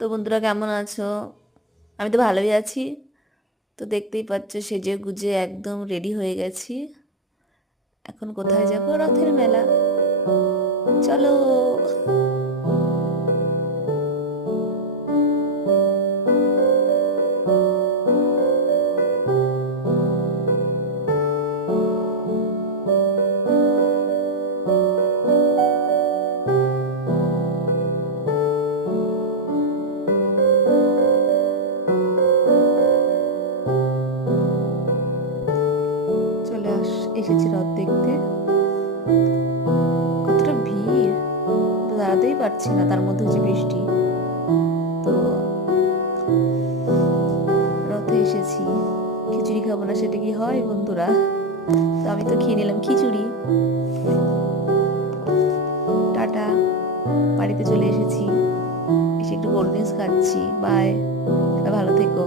তো বন্ধুরা কেমন আছো? আমি তো ভালোই আছি। তো দেখতেই পাচ্ছ সেজে গুজে একদম রেডি হয়ে গেছি। এখন কোথায় যাব? রথের মেলা। চলো। চলে এসেছি রথ দেখতে। কতটা ভিড়, তো দাঁড়াতেই পারছি না, তার মধ্যে হচ্ছে বৃষ্টি। তো রথে এসেছি, খিচুড়ি খাবো না সেটা কি হয় বন্ধুরা? তো আমি তো খেয়ে নিলাম খিচুড়ি। টাটা, বাড়িতে চলে এসেছি। এসে একটু কোল্ড ড্রিঙ্কস খাচ্ছি। বাই, ভালো থেকো।